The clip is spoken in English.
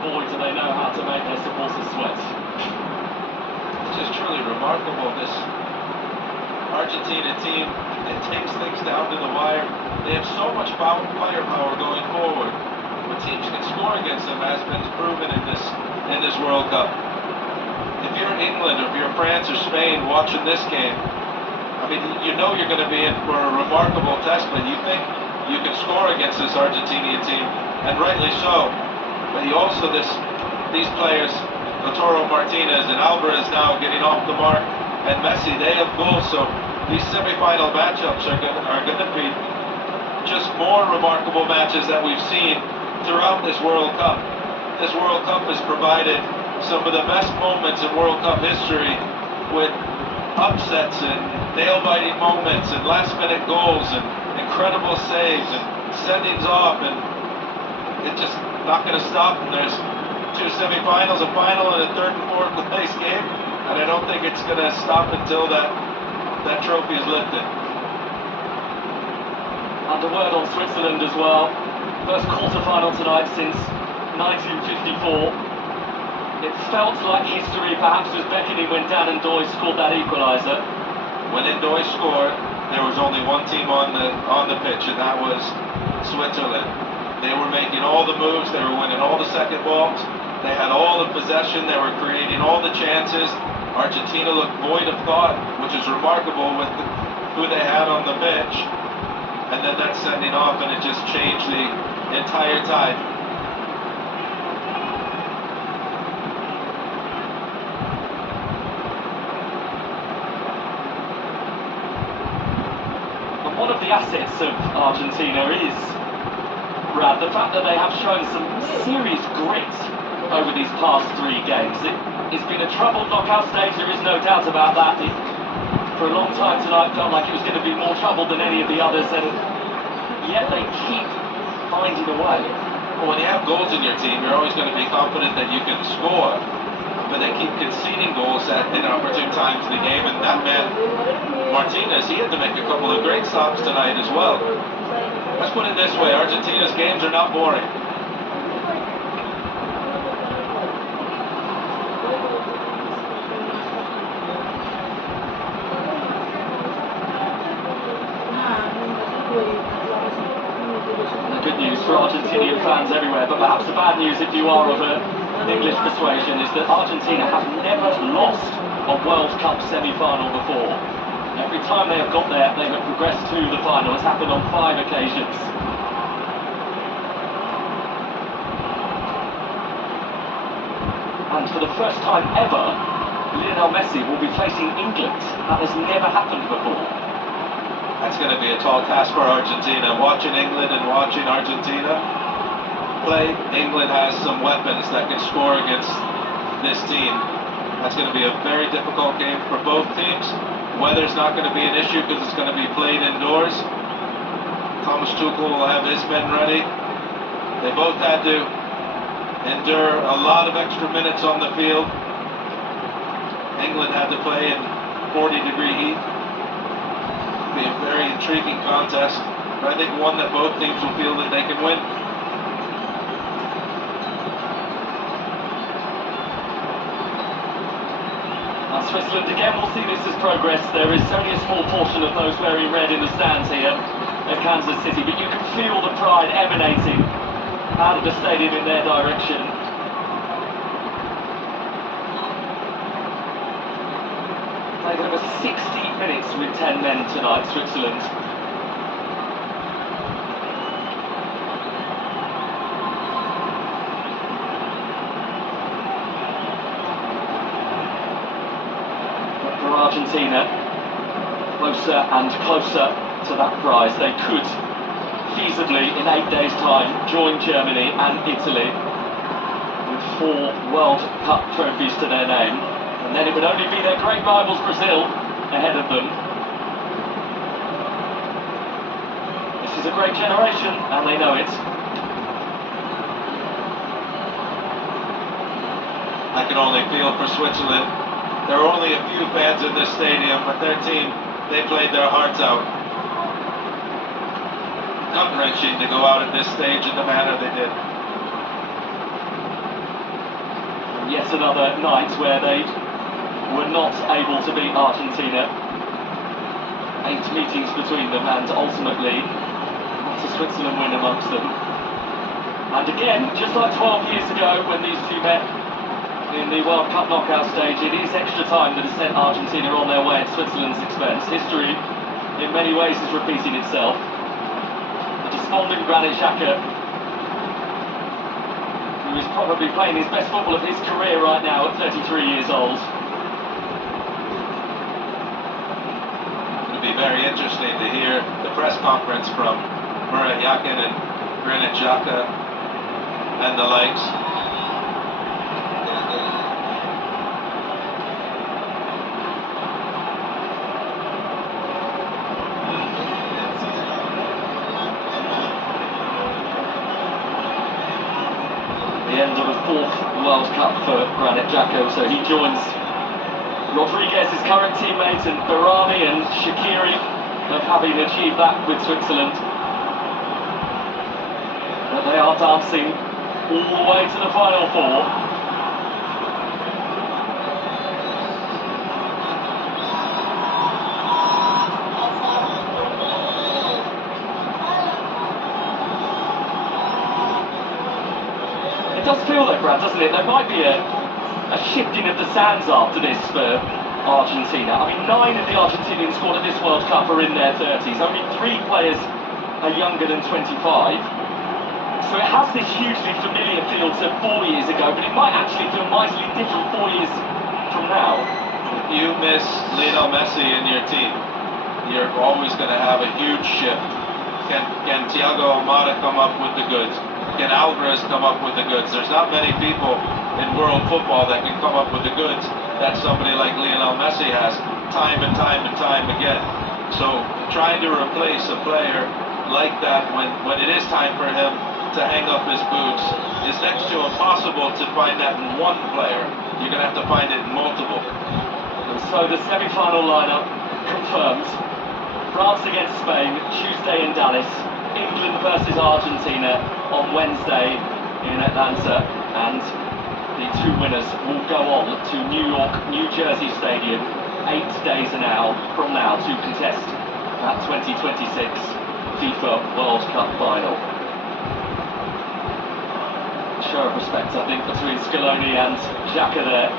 boy, do they know how to make their supporters sweat. It's just truly remarkable, this Argentina team. It takes things down to the wire. They have so much firepower going forward. But teams can score against them, as been proven in this World Cup. If you're England, or if you're France or Spain watching this game, I mean, you know you're going to be in for a remarkable test, but you think you can score against this Argentinian team, and rightly so. But you also, these players, Lautaro Martinez and Alvarez now getting off the mark, and Messi, they have goals, so these semi-final matchups are going to be just more remarkable matches that we've seen throughout this World Cup. This World Cup has provided some of the best moments in World Cup history, with upsets and nail-biting moments and last-minute goals and incredible saves and sendings off, and it's just not going to stop. And there's two semi-finals, a final, and a third and fourth place game, and I don't think it's going to stop until that trophy is lifted. And a word on Switzerland as well. First quarter-final tonight since 1954. It felt like history perhaps was beckoning when Dan and Doy scored that equaliser. When Doy scored, there was only one team on the pitch, and that was Switzerland. They were making all the moves, they were winning all the second balls, they had all the possession, they were creating all the chances. Argentina looked void of thought, which is remarkable with who they had on the pitch. And then that sending off, and it just changed the entire tide. One of the assets of Argentina is, Brad, the fact that they have shown some serious grit over these past 3 games. It's been a troubled knockout stage, there is no doubt about that. For a long time tonight felt like it was going to be more trouble than any of the others, and yet they keep finding a way. Well, when you have goals in your team, you're always going to be confident that you can score, but they keep conceding goals at inopportune times in the game, and that man, Martinez, he had to make a couple of great stops tonight as well. Let's put it this way, Argentina's games are not boring. Good news for Argentinian fans everywhere, but perhaps the bad news, if you are of an English persuasion, is that Argentina have never lost a World Cup semi-final before. Every time they have got there, they have progressed to the final. It's happened on 5 occasions. And for the first time ever, Lionel Messi will be facing England. That has never happened before. That's going to be a tall task for Argentina. Watching England and watching Argentina play, England has some weapons that can score against this team. That's going to be a very difficult game for both teams. Weather's not going to be an issue because it's going to be played indoors. Thomas Tuchel will have his men ready. They both had to endure a lot of extra minutes on the field. England had to play in 40-degree heat. Be a very intriguing contest, but I think one that both teams will feel that they can win. Now Switzerland again will see this as progress. There is only a small portion of those wearing red in the stands here at Kansas City, but you can feel the pride emanating out of the stadium in their direction. Played over 60 minutes with 10 men tonight, Switzerland. But for Argentina, closer and closer to that prize. They could feasibly, in 8 days' time, join Germany and Italy with 4 World Cup trophies to their name. And then it would only be their great rivals Brazil ahead of them. This is a great generation, and they know it. I can only feel for Switzerland. There are only a few fans in this stadium, but their team, they played their hearts out. Gut-wrenching to go out at this stage in the manner they did. yet another night where they were not able to beat Argentina. 8 meetings between them, and ultimately, not a Switzerland win amongst them. And again, just like 12 years ago when these two met in the World Cup knockout stage, it is extra time that has sent Argentina on their way at Switzerland's expense. History, in many ways, is repeating itself. The despondent Granit Xhaka, who is probably playing his best football of his career right now at 33 years old. It'll be very interesting to hear the press conference from Murat Yakin and Granit Xhaka and the likes. The end of a 4th World Cup for Granit Xhaka, so he joins Rodriguez's current teammates and Barani and Shaqiri of having achieved that with Switzerland. But they are dancing all the way to the Final Four. It does feel like, Brad, doesn't it? There might be a shifting of the sands after this for Argentina. I mean, 9 of the Argentinian squad at this World Cup are in their 30s. Only 3 players are younger than 25. So it has this hugely familiar feel to 4 years ago, but it might actually feel mightily different 4 years from now. If you miss Lionel Messi in your team, you're always going to have a huge shift. Can Thiago Almada come up with the goods? Can Alvarez come up with the goods? There's not many people in world football that can come up with the goods that somebody like Lionel Messi has time and time and time again. So trying to replace a player like that when it is time for him to hang up his boots is next to impossible to find that in one player. You're going to have to find it in multiple. And so the semi-final lineup confirmed. France against Spain, Tuesday in Dallas. England versus Argentina on Wednesday in Atlanta. And the 2 winners will go on to New York, New Jersey Stadium 8 days from now to contest that 2026 FIFA World Cup final. Show of respect, I think, between Scaloni and Xhaka there.